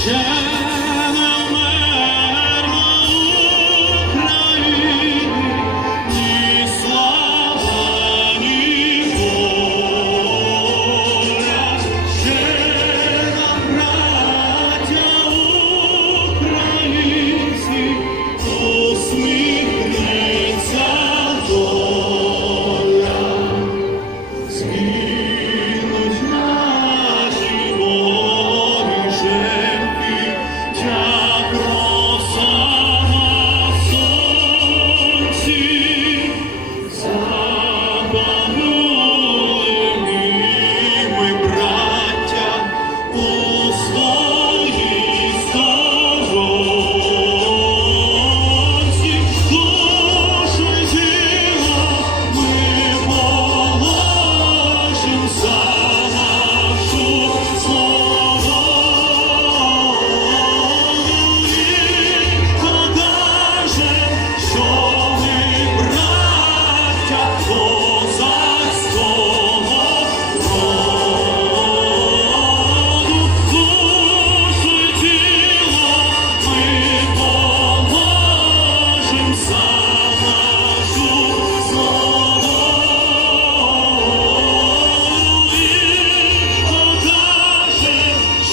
shine.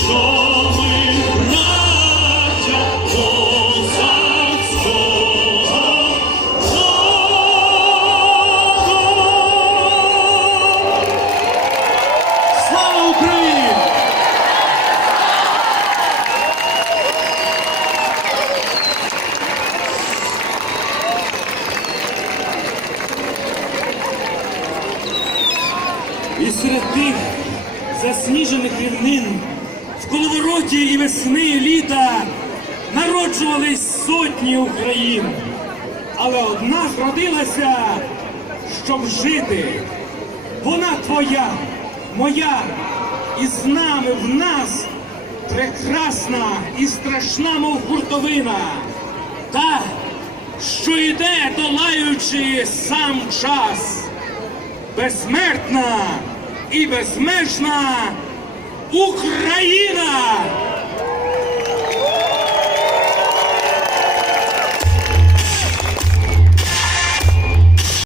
І серед тих засніжених рівнин в коловороті і весни, і літа народжувались сотні Україн. Але одна зродилася, щоб жити. Вона твоя, моя, і з нами в нас прекрасна і страшна, мов гуртовина. Та, що йде, долаючи сам час безсмертна і безмежна Україна!